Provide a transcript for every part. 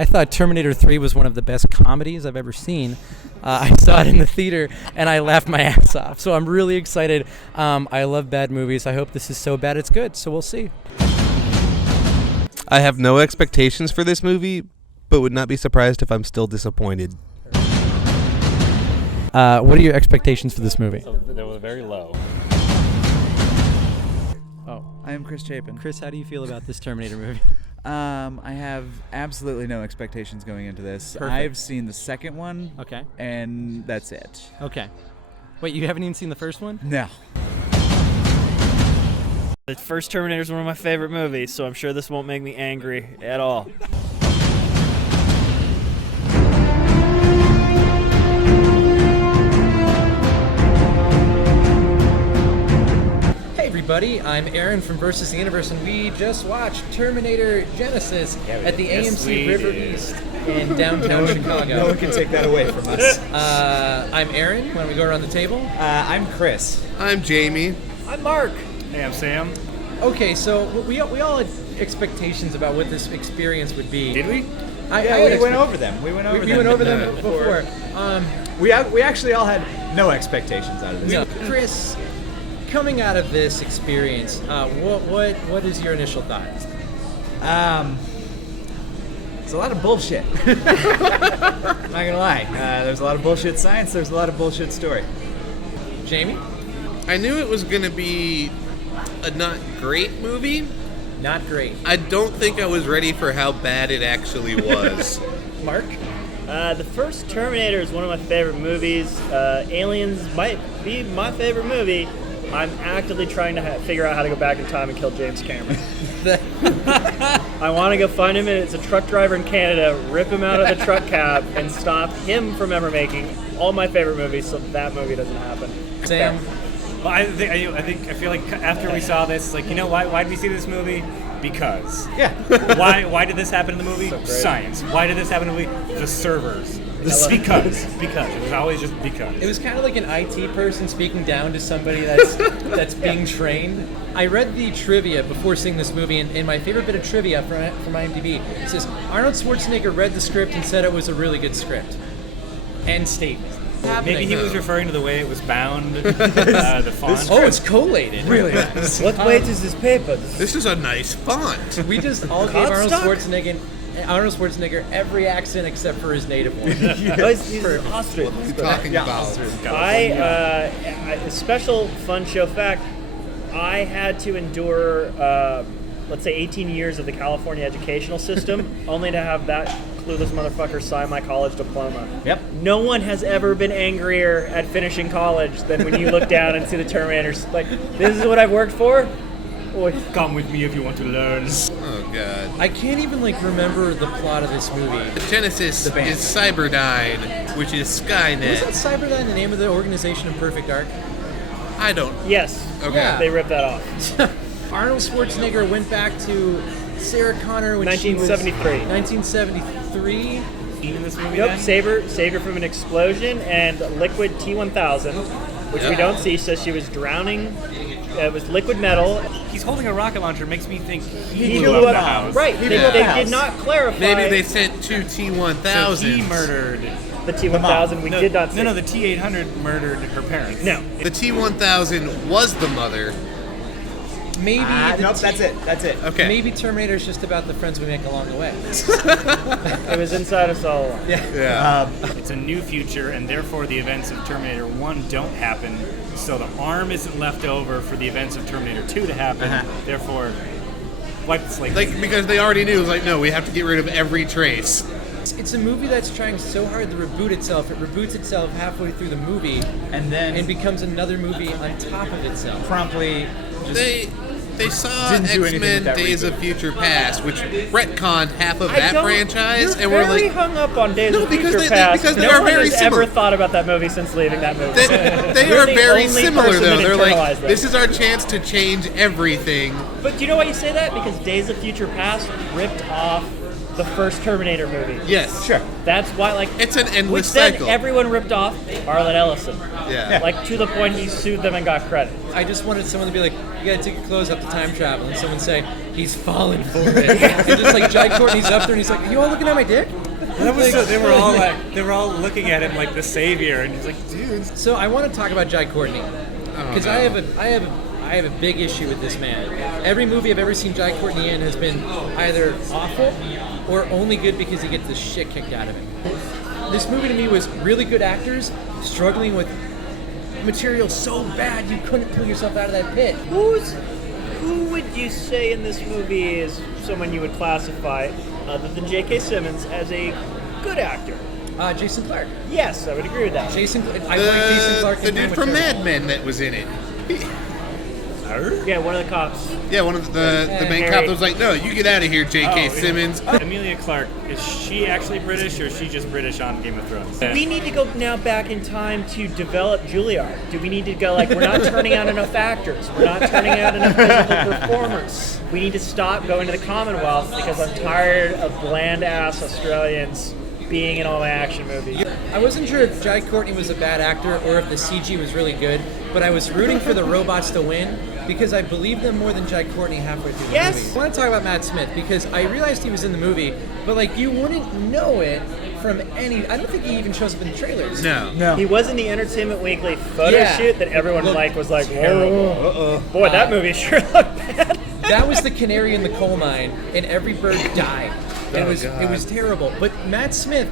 I thought Terminator 3 was one of the best comedies I've ever seen. I saw it in the theater, and I laughed my ass off. So I'm really excited. I love bad movies. I hope this is so bad it's good. So we'll see. I have no expectations for this movie, but would not be surprised if I'm still disappointed. What are your expectations for this movie? They were very low. Oh, I am Chris Chapin. Chris, how do you feel about this Terminator movie? I have absolutely no expectations going into this. Perfect. I've seen the second one. Okay. And that's it. Okay. Wait, you haven't even seen the first one? No. The first Terminator is one of my favorite movies, so I'm sure this won't make me angry at all. Hey everybody, I'm Aaron from VStheUNIVERSE, and we just watched Terminator Genisys at the AMC River East in downtown Chicago. No one can take that away from us. I'm Aaron. Why don't we go around the table? I'm Chris. I'm Jamie. I'm Mark. Hey, I'm Sam. Okay, so we all had expectations about what this experience would be. Did we? We went over them. We went over them before. We actually all had no expectations out of this. Chris, coming out of this experience, what is your initial thoughts? It's a lot of bullshit. I'm not gonna lie. There's a lot of bullshit science. There's a lot of bullshit story. Jamie? I knew it was going to be a not great movie. Not great. I don't think I was ready for how bad it actually was. Mark? The first Terminator is one of my favorite movies. Aliens might be my favorite movie. I'm actively trying to figure out how to go back in time and kill James Cameron. I want to go find him, and it's a truck driver in Canada, rip him out of the truck cab, and stop him from ever making all my favorite movies, so that movie doesn't happen. Sam? Well, I feel like after we saw this, like, you know, why did we see this movie? Because. Yeah. Why did this happen in the movie? Science. Why did this happen in the movie? The servers. Because. It was always just because. It was kind of like an IT person speaking down to somebody that's being trained. I read the trivia before seeing this movie, and my favorite bit of trivia from IMDb says Arnold Schwarzenegger read the script and said it was a really good script. End statement. Maybe he was referring to the way it was bound, the font. Oh, it's collated. Really nice. What weight is this paper? This is a nice font. We just all gave Arnold Schwarzenegger every accent except for his native one. He's Austrian. What are you talking about? A special fun show fact, I had to endure, let's say 18 years of the California educational system, only to have that clueless motherfucker sign my college diploma. Yep. No one has ever been angrier at finishing college than when you look down and see the Terminators. Like, this is what I've worked for? Boy. Come with me if you want to learn. Oh, God. I can't even remember the plot of this movie. Genesis is Cyberdyne, which is Skynet. Wasn't Cyberdyne the name of the organization in Perfect Dark? I don't. Yes. Okay. Yeah. They ripped that off. Arnold Schwarzenegger went back to Sarah Connor when she was 1973. In this movie, Yep, then? saved her from an explosion, and liquid T-1000, which we don't see, says she was drowning. It was liquid metal. He's holding a rocket launcher. Makes me think he He blew blew up the up- house. Right, they did not clarify. Maybe they sent two T-1000s. So he murdered. the T-1000. We did not see. No, the T-800 murdered her parents. No. The T-1000 was the mother. Maybe Nope, that's it. Okay. Maybe Terminator's just about the friends we make along the way. It was inside us all along. Yeah. It's a new future, and therefore the events of Terminator 1 don't happen, so the arm isn't left over for the events of Terminator 2 to happen. Therefore, wipe the slate. Because they already knew, no, we have to get rid of every trace. It's a movie that's trying so hard to reboot itself. It reboots itself halfway through the movie, and becomes another movie on top of itself. Promptly. They saw Didn't do anything with X-Men that Days reboot. of Future Past, which retconned half of that franchise, You're and we're very like, hung up on Days of because Future they Past. because they no are one very has similar. ever thought about that movie since leaving that movie. They You're are the very only similar, person though. that They're like, internalized that. this is our chance to change everything. But do you know why you say that? Because Days of Future Past ripped off the first Terminator movie. Yes. Sure. That's why, like, It's an endless which then cycle. everyone ripped off Arlen Ellison. Yeah. Like, to the point he sued them and got credit. I just wanted someone to be like, you gotta take your clothes up to time travel, and someone say, he's falling for it. And just like Jai Courtney's up there and he's like, you all looking at my dick? That was so, they were all looking at him like the savior, and he's like, dude. So I want to talk about Jai Courtney because I have a big issue with this man. Every movie I've ever seen Jai Courtney in has been either awful or only good because he gets the shit kicked out of him. This movie to me was really good actors struggling with material so bad you couldn't pull yourself out of that pit. Who would you say in this movie is someone you would classify, other than J.K. Simmons, as a good actor? Jason Clarke. Yes, I would agree with that. I like Jason Clarke. The in dude Game from of Thrones. Mad Men that was in it. Yeah, one of the cops. Yeah, one of the main Harry. cop was like, no, you get out of here, J.K. Simmons. Emilia Clarke, is she actually British or is she just British on Game of Thrones? We need to go now back in time to develop Juilliard. Do we need to go, like, we're not turning out enough actors. We're not turning out enough physical performers. We need to stop going to the Commonwealth because I'm tired of bland-ass Australians being in all my action movies. I wasn't sure if Jai Courtney was a bad actor or if the CG was really good, but I was rooting for the robots to win because I believed them more than Jai Courtney halfway through the movie. I want to talk about Matt Smith because I realized he was in the movie, but like you wouldn't know it from any. I don't think he even shows up in the trailers. No. He was in the Entertainment Weekly photo Yeah. shoot that everyone Looked was like, terrible. whoa. Boy, that movie sure looked bad. That was the canary in the coal mine, and every bird died. It was terrible. But Matt Smith.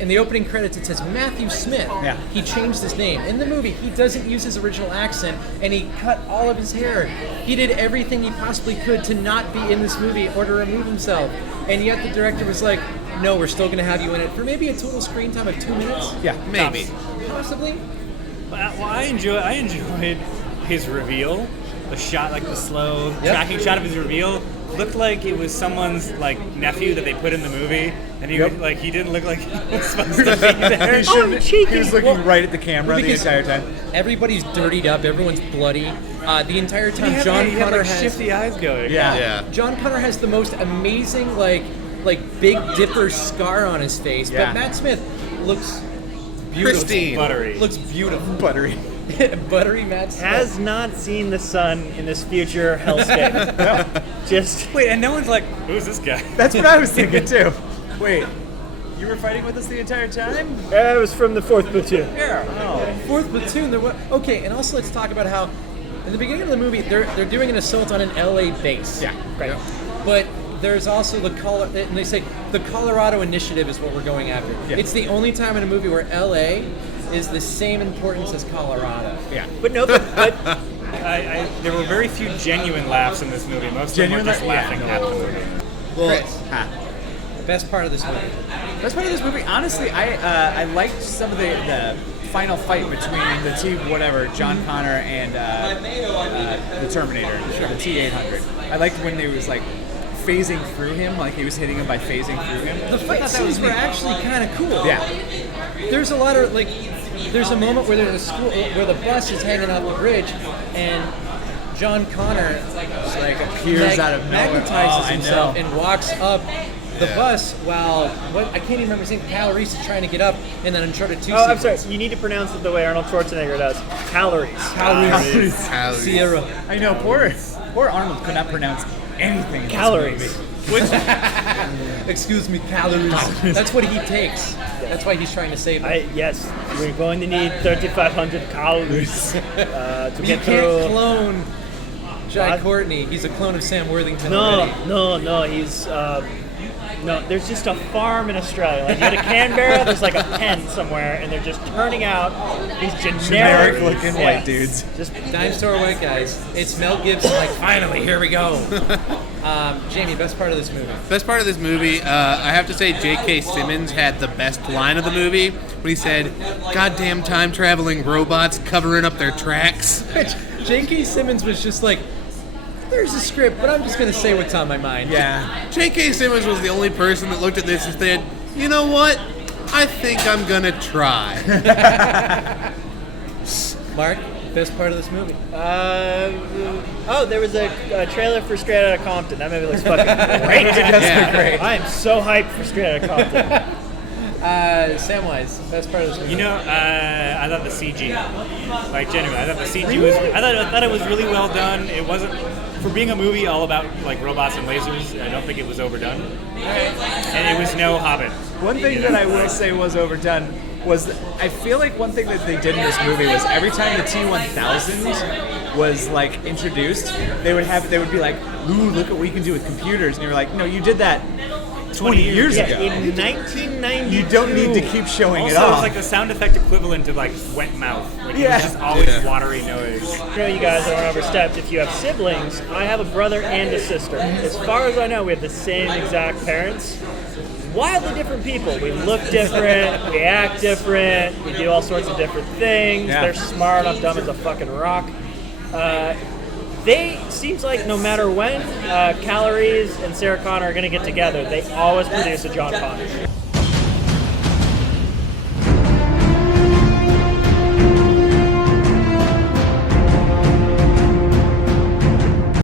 In the opening credits, it says Matthew Smith. Yeah. He changed his name. In the movie, he doesn't use his original accent, and he cut all of his hair. He did everything he possibly could to not be in this movie or to remove himself. And yet the director was like, no, we're still going to have you in it for maybe a total screen time of 2 minutes? Yeah. Maybe. Possibly. Well, I enjoyed his reveal. The shot, like the slow tracking shot of his reveal, looked like it was someone's like nephew that they put in the movie, and he he didn't look like he was supposed to be there. He was looking right at the camera the because entire time. Everybody's dirtied up. Everyone's bloody. The entire time, He John had Connor like has shifty eyes going. Yeah. John Connor has the most amazing like Big Dipper scar on his face, Yeah. but Matt Smith looks beautiful. Pristine. Buttery. Looks beautiful. Buttery. Buttery Matt Smith. Has not seen the sun in this future hellscape. Just Wait, and no one's like, who's this guy? That's what I was thinking too. Wait, you were fighting with us the entire time? I was from the 4th Platoon. Fourth Platoon. Okay, and also let's talk about how in the beginning of the movie they're doing an assault on an LA base. Yeah. Right. But there's also and they say the Colorado Initiative is what we're going after. Yeah. It's the only time in a movie where LA is the same importance as Colorado. Yeah. But no, but There were very few genuine laughs in this movie. Most of them were Genuine just laugh? laughing Yeah, at no. the movie. Well, Ah. the best part of this movie. Best part of this movie, honestly, I liked some of the final fight between the T whatever John Connor and the Terminator, the T-800. I liked when they was like phasing through him, like he was hitting him by phasing through him. The fight scenes were actually kind of cool. Yeah. There's a lot of there's a moment where there's a school where the bus is hanging off the bridge, and John Connor appears out of nowhere. magnetizes Oh, I himself know. and walks up the bus while I can't even remember his name. Cal Reese is trying to get up, and then Uncharted 2. I'm sorry. You need to pronounce it the way Arnold Schwarzenegger does. Calories. Calories. Sierra. I know, poor Arnold could not pronounce anything in Calories. this movie. Excuse me, calories. That's what he takes. That's why he's trying to save them. Yes, we're going to need 3,500 calories to You get can't through. clone Jai What? Courtney. He's a clone of Sam Worthington already. No. He's no. There's just a farm in Australia. Like you go to Canberra, there's like a pen somewhere, and they're just turning out these generic looking white dudes. Just Dime store white guys. It's Mel Gibson. Like finally, here we go. Jamie, best part of this movie. Best part of this movie, I have to say J.K. Simmons had the best line of the movie when he said, "Goddamn time-traveling robots covering up their tracks." J.K. Simmons was just like, there's a script, but I'm just going to say what's on my mind. Yeah. J.K. Simmons was the only person that looked at this and said, "You know what? I think I'm gonna try." Mark? Best part of this movie. There was a trailer for Straight Outta Compton. That movie looks fucking great. Great. I am so hyped for Straight Outta Compton. Samwise, best part of this movie. I thought the CG, like genuinely, I thought the CG was. I thought it was really well done. It wasn't for being a movie all about like robots and lasers. I don't think it was overdone, and it was no Hobbit. One thing that I will say was overdone was I feel like one thing that they did in this movie was every time the T-1000 was like introduced, they would be like, "Ooh, look what we can do with computers," and you're like, "No, you did that 20 years ago. In 1992. You don't need to keep showing it Also, off." it's like the sound effect equivalent of like wet mouth. Like it was just always watery noise. I know you guys are overstepped. If you have siblings, I have a brother and a sister. As far as I know, we have the same exact parents. Wildly different people. We look different, we act different, we do all sorts of different things. Yeah. They're smart, I'm dumb as a fucking rock. They seems like no matter when Calories and Sarah Connor are going to get together, they always produce a John Connor.